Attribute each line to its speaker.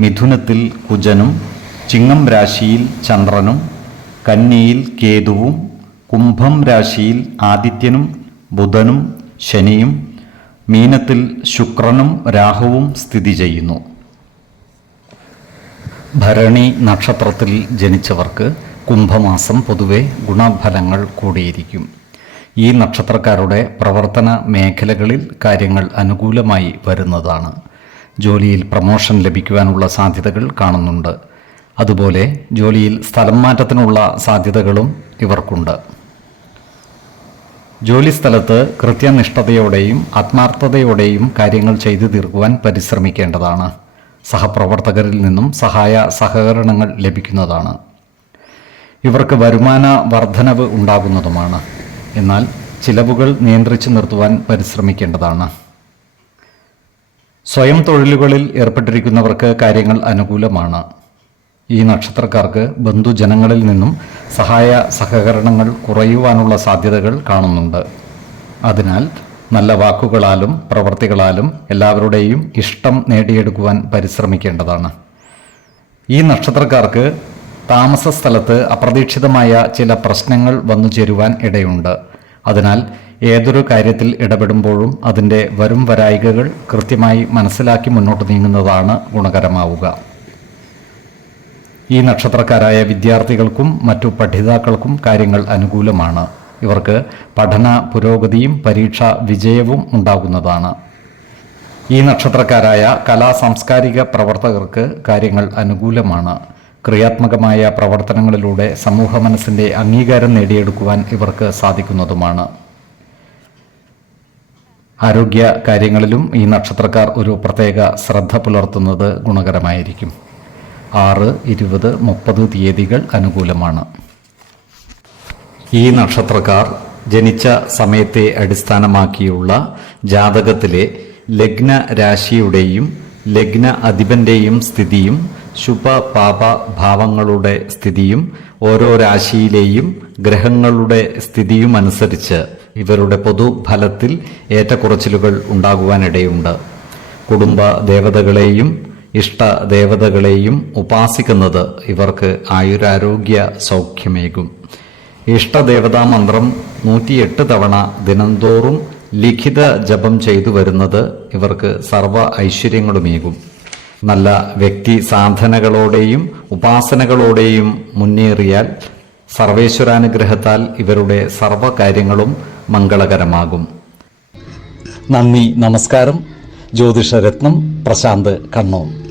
Speaker 1: മിഥുനത്തിൽ കുജനും ചിങ്ങം രാശിയിൽ ചന്ദ്രനും കന്നിയിൽ കേതുവും കുംഭം രാശിയിൽ ആദിത്യനും ബുധനും ശനിയും മീനത്തിൽ ശുക്രനും രാഹുവും സ്ഥിതി ചെയ്യുന്നു. ഭരണി നക്ഷത്രത്തിൽ ജനിച്ചവർക്ക് കുംഭമാസം പൊതുവെ ഗുണഫലങ്ങൾ കൂടിയിരിക്കും. ഈ നക്ഷത്രക്കാരുടെ പ്രവർത്തന മേഖലകളിൽ കാര്യങ്ങൾ അനുകൂലമായി വരുന്നതാണ്. ജോലിയിൽ പ്രമോഷൻ ലഭിക്കുവാനുള്ള സാധ്യതകൾ കാണുന്നുണ്ട്. അതുപോലെ ജോലിയിൽ സ്ഥലം മാറ്റത്തിനുള്ള സാധ്യതകളും ഇവർക്കുണ്ട്. ജോലിസ്ഥലത്ത് കൃത്യനിഷ്ഠതയോടെയും ആത്മാർത്ഥതയോടെയും കാര്യങ്ങൾ ചെയ്തു തീർക്കുവാൻ പരിശ്രമിക്കേണ്ടതാണ്. സഹപ്രവർത്തകരിൽ നിന്നും സഹായ സഹകരണങ്ങൾ ലഭിക്കുന്നതാണ്. ഇവർക്ക് വരുമാന വർധനവ് ഉണ്ടാകുന്നതുമാണ്. എന്നാൽ ചിലവുകൾ നിയന്ത്രിച്ചു നിർത്തുവാൻ പരിശ്രമിക്കേണ്ടതാണ്. സ്വയം തൊഴിലുകളിൽ ഏർപ്പെട്ടിരിക്കുന്നവർക്ക് കാര്യങ്ങൾ അനുകൂലമാണ്. ഈ നക്ഷത്രക്കാർക്ക് ബന്ധുജനങ്ങളിൽ നിന്നും സഹായ സഹകരണങ്ങൾ കുറയുവാനുള്ള സാധ്യതകൾ കാണുന്നുണ്ട്. അതിനാൽ നല്ല വാക്കുകളാലും പ്രവർത്തികളാലും എല്ലാവരുടെയും ഇഷ്ടം നേടിയെടുക്കുവാൻ പരിശ്രമിക്കേണ്ടതാണ്. ഈ നക്ഷത്രക്കാർക്ക് താമസ സ്ഥലത്ത് അപ്രതീക്ഷിതമായ ചില പ്രശ്നങ്ങൾ വന്നു ചേരുവാൻ ഇടയുണ്ട്. അതിനാൽ ഏതൊരു കാര്യത്തിൽ ഇടപെടുമ്പോഴും അതിന്റെ വരും വരായികകൾ കൃത്യമായി മനസ്സിലാക്കി മുന്നോട്ട് നീങ്ങുന്നതാണ് ഗുണകരമാവുക. ഈ നക്ഷത്രക്കാരായ വിദ്യാർത്ഥികൾക്കും മറ്റു പഠിതാക്കൾക്കും കാര്യങ്ങൾ അനുകൂലമാണ്. ഇവർക്ക് പഠന പുരോഗതിയും പരീക്ഷ വിജയവും ഉണ്ടാകുന്നതാണ്. ഈ നക്ഷത്രക്കാരായ കലാ സാംസ്കാരിക പ്രവർത്തകർക്ക് കാര്യങ്ങൾ അനുകൂലമാണ്. ക്രിയാത്മകമായ പ്രവർത്തനങ്ങളിലൂടെ സമൂഹ മനസ്സിന്റെ അംഗീകാരം നേടിയെടുക്കുവാൻ ഇവർക്ക് സാധിക്കുന്നതുമാണ്. ആരോഗ്യ കാര്യങ്ങളിലും ഈ നക്ഷത്രക്കാർ ഒരു പ്രത്യേക ശ്രദ്ധ പുലർത്തുന്നത് ഗുണകരമായിരിക്കും. ആറ് ഇരുപത് മുപ്പത് തീയതികൾ അനുകൂലമാണ്. ഈ നക്ഷത്രക്കാർ ജനിച്ച സമയത്തെ അടിസ്ഥാനമാക്കിയുള്ള ജാതകത്തിലെ ലഗ്ന രാശിയുടെയും ലഗ്ന അധിപന്റെയും സ്ഥിതിയും ശുഭ പാപ ഭാവങ്ങളുടെ സ്ഥിതിയും ഓരോ രാശിയിലെയും ഗ്രഹങ്ങളുടെ സ്ഥിതിയും അനുസരിച്ച് ഇവരുടെ പൊതുഫലത്തിൽ ഏറ്റക്കുറച്ചിലുകൾ ഉണ്ടാകുവാനിടയുണ്ട്. കുടുംബ ദേവതകളെയും ഇഷ്ട ദേവതകളെയും ഉപാസിക്കുന്നത് ഇവർക്ക് ആയുരാരോഗ്യ സൗഖ്യമേകും. ഇഷ്ടദേവതാ മന്ത്രം നൂറ്റിയെട്ട് തവണ ദിനംതോറും ലിഖിത ജപം ചെയ്തു വരുന്നത് ഇവർക്ക് സർവ ഐശ്വര്യങ്ങളുമേകും. നല്ല വ്യക്തി സാധനകളോടെയും ഉപാസനകളോടെയും മുന്നേറിയാൽ സർവേശ്വരാനുഗ്രഹത്താൽ ഇവരുടെ സർവകാര്യങ്ങളും മംഗളകരമാകും. നന്ദി നമസ്കാരം. ജ്യോതിഷരത്നം പ്രശാന്ത് കണ്ണൂർ